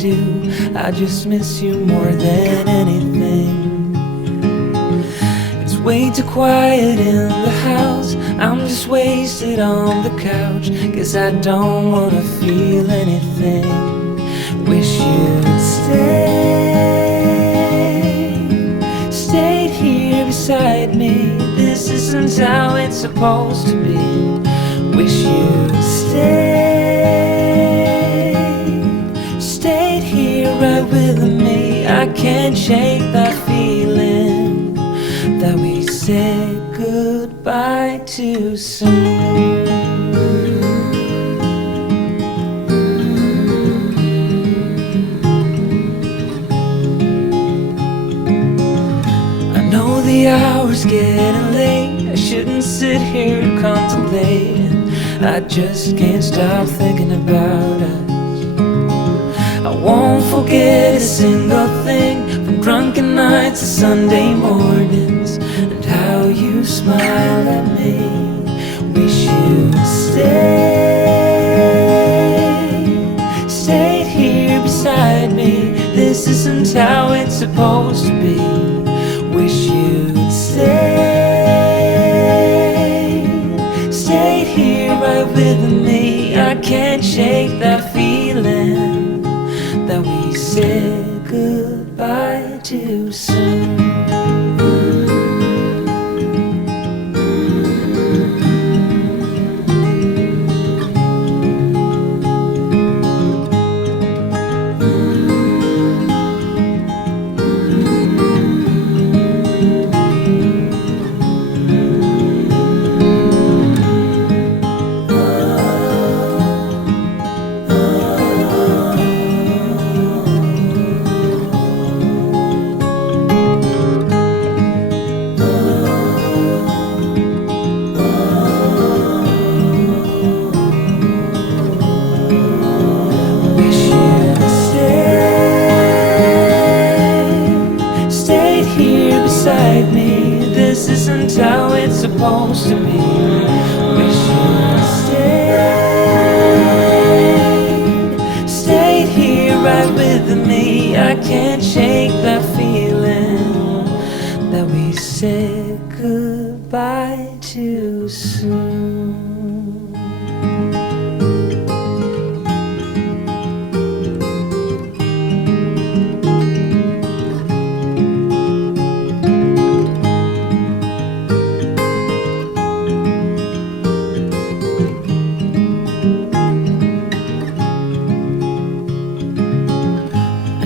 do. I just miss you more than anything. It's way too quiet in the house. I'm just wasted on the couch, 'cause I don't wanna feel anything. Wish you'd stayed here beside me. This isn't how it's supposed to be. Wish you'd stayed here right with me. I can't shake that feeling that we said goodbye too soon. The hour's getting late. I shouldn't sit here contemplating. I just can't stop thinking about us. I won't forget a single thing, from drunken nights to Sunday mornings, and how you smile at me. Wish you'd stayed here beside me. This isn't how it's supposed to be. Wish you'd stayed here right with me. I can't shake that feeling that we said goodbye too soon. Beside me, this isn't how it's supposed to be. Wish you'd stayed here right with me. I can't shake that feeling that we said goodbye too soon.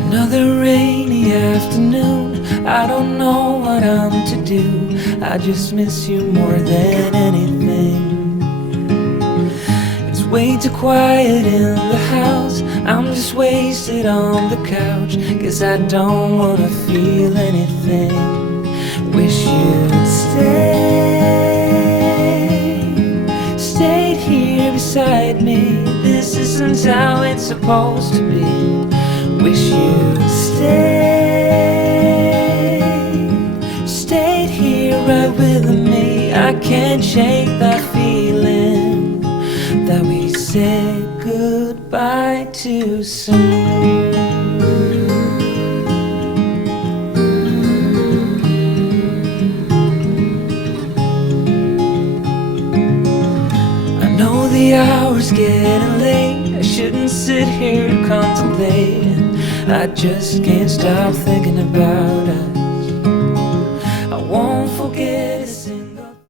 Another rainy afternoon, I don't know what I'm to do. I just miss you more than anything. It's way too quiet in the house. I'm just wasted on the couch, 'cause I don't wanna feel anything. Wish you'd stayed here beside me. This isn't how it's supposed to be. Wish you'd stayed here right with me. I can't shake that feeling that we said goodbye too soon. I know the hour's getting late. I shouldn't sit here contemplating. I just can't stop thinking about us. I won't forget